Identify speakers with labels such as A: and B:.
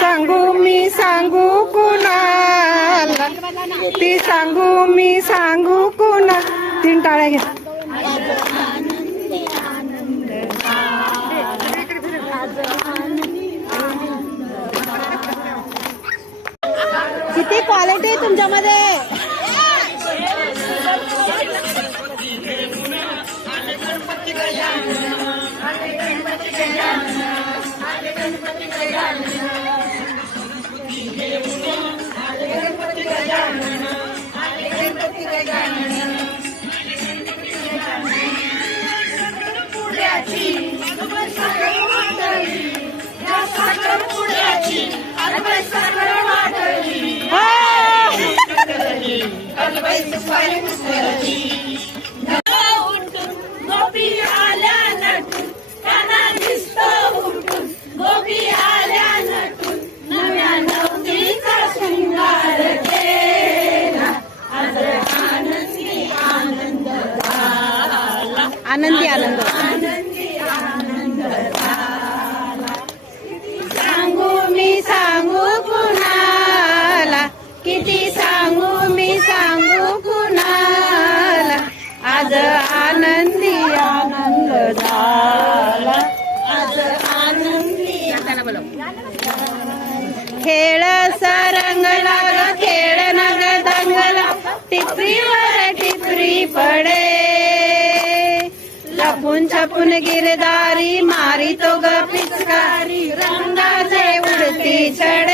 A: सांगू मी सांगू कुणाला? ती सांगू मी सांगू कुणा तीन टाळ्या घ्या. क्वालिटी आहे तुमच्यामध्ये
B: गोपी आनंदी आनंद.
A: सांगू मी सांगू कुणाला? किती सांगू मी सांगू कुणाला? आज आनंदी आनंद झाला.
B: आज आनंदी
A: खेळ सरंगला खेळ नग दंगला टिपरीवर टिपरी पडे लपून छपून गिरदारी मारी तो ग पिचकारी. रंगाचे उडती चढ